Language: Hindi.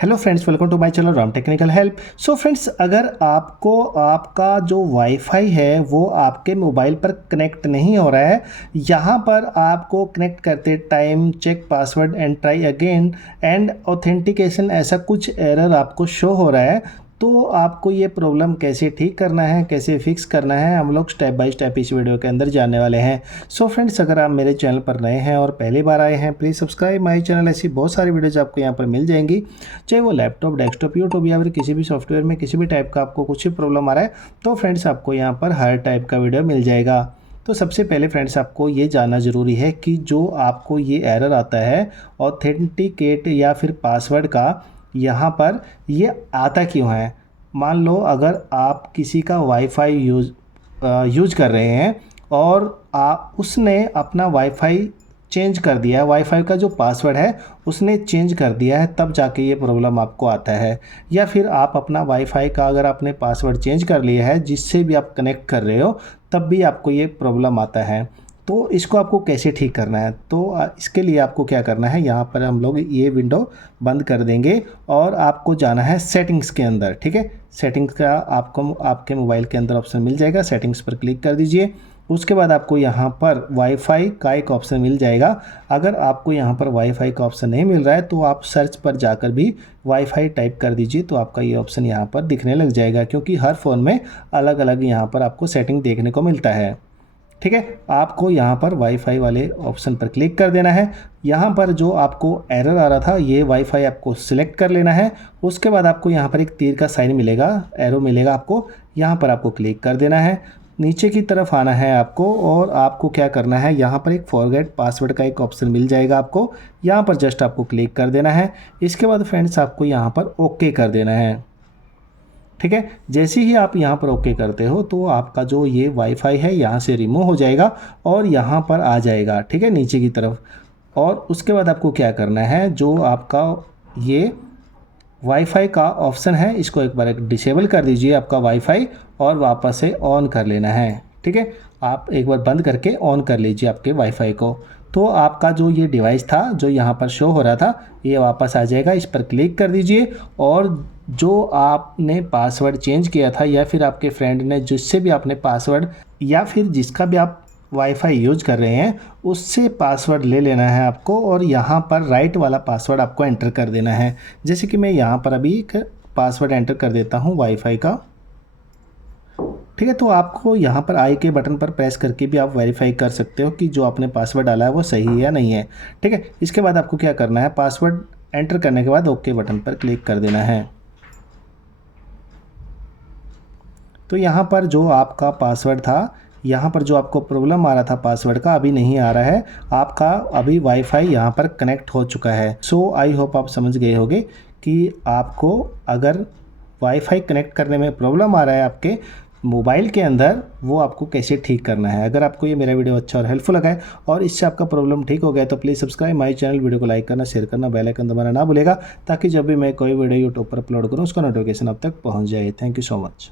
Hello friends, welcome to my channel Ram technical help. So friends, अगर आपको आपका जो वाईफाई है वो आपके मोबाइल पर कनेक्ट नहीं हो रहा है, यहाँ पर आपको कनेक्ट करते time check password and try again and authentication ऐसा कुछ एरर आपको शो हो रहा है, तो आपको ये प्रॉब्लम कैसे ठीक करना है, कैसे फिक्स करना है, हम लोग स्टेप बाय स्टेप इस वीडियो के अंदर जानने वाले हैं। सो फ्रेंड्स, अगर आप मेरे चैनल पर नए हैं और पहली बार आए हैं, प्लीज़ सब्सक्राइब माय चैनल। ऐसी बहुत सारी वीडियोज़ आपको यहाँ पर मिल जाएंगी, चाहे वो लैपटॉप, डेस्कटॉप, यूट्यूब या फिर किसी भी सॉफ्टवेयर में किसी भी टाइप का आपको कुछ भी प्रॉब्लम आ रहा है, तो फ्रेंड्स आपको यहाँ पर हर टाइप का वीडियो मिल जाएगा। तो सबसे पहले फ्रेंड्स आपको ये जानना ज़रूरी है कि जो आपको ये एरर आता है ऑथेंटिकेट या फिर पासवर्ड का, यहाँ पर ये आता क्यों है। मान लो अगर आप किसी का वाईफाई यूज कर रहे हैं और उसने अपना वाईफाई चेंज कर दिया है, वाईफाई का जो पासवर्ड है उसने चेंज कर दिया है, तब जाके ये प्रॉब्लम आपको आता है। या फिर आप अपना वाईफाई का अगर आपने पासवर्ड चेंज कर लिया है जिससे भी आप कनेक्ट कर रहे हो, तब भी आपको ये प्रॉब्लम आता है। तो इसको आपको कैसे ठीक करना है, तो इसके लिए आपको क्या करना है, यहाँ पर हम लोग ये विंडो बंद कर देंगे और आपको जाना है सेटिंग्स के अंदर। ठीक है, सेटिंग्स का आपको आपके मोबाइल के अंदर ऑप्शन मिल जाएगा, सेटिंग्स पर क्लिक कर दीजिए। उसके बाद आपको यहाँ पर वाईफाई का एक ऑप्शन मिल जाएगा। अगर आपको यहाँ पर वाईफाई का ऑप्शन नहीं मिल रहा है तो आप सर्च पर जाकर भी वाईफाई टाइप कर दीजिए, तो आपका ये ऑप्शन यहाँ पर दिखने लग जाएगा, क्योंकि हर फ़ोन में अलग अलग यहाँ पर आपको सेटिंग देखने को मिलता है। ठीक है, आपको यहाँ पर वाईफाई वाले ऑप्शन पर क्लिक कर देना है। यहाँ पर जो आपको एरर आ रहा था ये वाईफाई आपको सिलेक्ट कर लेना है। उसके बाद आपको यहाँ पर एक तीर का साइन मिलेगा, एरो मिलेगा, आपको यहाँ पर आपको क्लिक कर देना है। नीचे की तरफ आना है आपको और आपको क्या करना है, यहाँ पर एक फॉरगेट पासवर्ड का एक ऑप्शन मिल जाएगा, आपको यहाँ पर जस्ट आपको क्लिक कर देना है। इसके बाद फ्रेंड्स आपको यहाँ पर ओके कर देना है। ठीक है, जैसे ही आप यहाँ पर ओके करते हो तो आपका जो ये वाईफाई है यहाँ से रिमूव हो जाएगा और यहाँ पर आ जाएगा। ठीक है, नीचे की तरफ। और उसके बाद आपको क्या करना है, जो आपका ये वाईफाई का ऑप्शन है इसको एक बार डिसेबल कर दीजिए आपका वाईफाई और वापस से ऑन कर लेना है। ठीक है, आप एक बार बंद करके ऑन कर लीजिए आपके वाईफाई को, तो आपका जो ये डिवाइस था जो यहाँ पर शो हो रहा था ये वापस आ जाएगा। इस पर क्लिक कर दीजिए और जो आपने पासवर्ड चेंज किया था या फिर आपके फ्रेंड ने जिससे भी आपने पासवर्ड या फिर जिसका भी आप वाईफाई यूज कर रहे हैं उससे पासवर्ड ले लेना है आपको और यहाँ पर राइट वाला पासवर्ड आपको एंटर कर देना है। जैसे कि मैं यहाँ पर अभी एक पासवर्ड एंटर कर देता हूँ वाईफाई का। ठीक है, तो आपको यहाँ पर आई के बटन पर प्रेस करके भी आप वेरीफाई कर सकते हो कि जो आपने पासवर्ड डाला है वो सही है या नहीं है। ठीक है, इसके बाद आपको क्या करना है, पासवर्ड एंटर करने के बाद ओके बटन पर क्लिक कर देना है। तो यहाँ पर जो आपका पासवर्ड था, यहाँ पर जो आपको प्रॉब्लम आ रहा था पासवर्ड का, अभी नहीं आ रहा है, आपका अभी वाईफाई यहाँ पर कनेक्ट हो चुका है। सो आई होप आप समझ गए होंगे कि आपको अगर वाईफाई कनेक्ट करने में प्रॉब्लम आ रहा है आपके मोबाइल के अंदर, वो आपको कैसे ठीक करना है। अगर आपको ये मेरा वीडियो अच्छा और हेल्पफुल लगा है और इससे आपका प्रॉब्लम ठीक हो गया तो please subscribe my channel, video को लाइक करना, शेयर करना, बेल आइकन दबाना ना भूलेगा, ताकि जब भी मैं कोई वीडियो यूट्यूब पर अपलोड करूँ उसका नोटिफिकेशन आप तक पहुँच जाए। Thank you so much.